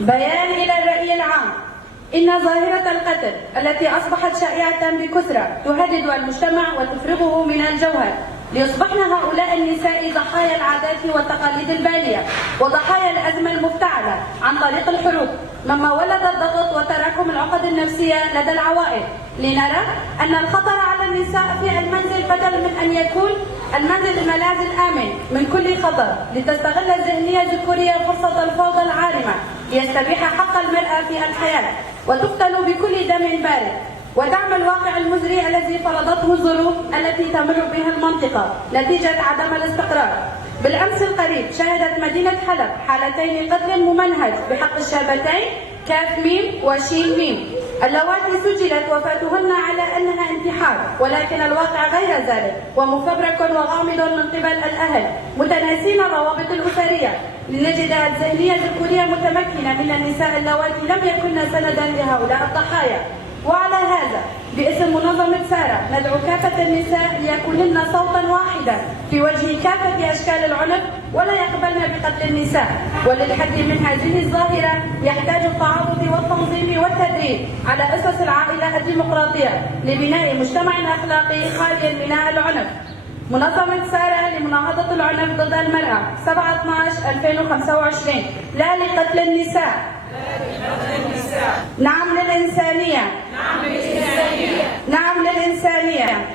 بيان إلى الرأي العام: إن ظاهرة القتل التي أصبحت شائعة بكثرة تهدد المجتمع وتفرغه من الجوهر، ليصبحن هؤلاء النساء ضحايا العادات والتقاليد البالية وضحايا الأزمة المفتعلة عن طريق الحروب، مما ولد الضغط وتراكم العقد النفسية لدى العوائل. لنرى أن الخطر على النساء في المنزل بدل من أن يكون المنزل الملاذ الآمن من كل خطر، لتستغل الذهنية الذكورية فرصة الفوضى العارمة ليستبيح حق المرأة في الحياة وتقتل بكل دم بارد، ودعم الواقع المزري الذي فرضته الظروف التي تمر بها المنطقة نتيجة عدم الاستقرار. بالأمس القريب شهدت مدينة حلب حالتين قتل ممنهج بحق الشابتين كاف ميم وشين ميم، اللواتي سجلت وفاتهن على أنها انتحار، ولكن الواقع غير ذلك ومفبرك وغامض من قبل الأهل متناسين الروابط الأسرية، لنجد الذهنية الذكورية متمكنة من النساء اللواتي لم يكن سندا لهؤلاء الضحايا. وعلى هذا باسم منظمة سارة ندعو كافة النساء ليكونن صوتا واحدا في وجه كافة أشكال العنف ولا يقبلن بقتل النساء. وللحد من هذه الظاهرة يحتاج التعاضد والتنظيم والتدريب على أسس العائلة الديمقراطية لبناء مجتمع أخلاقي خالي من العنف. منظمة سارة لمناهضة العنف ضد المرأة 7/12/2025. لا لقتل النساء، نعم للإنسانية، نعم للإنسانية.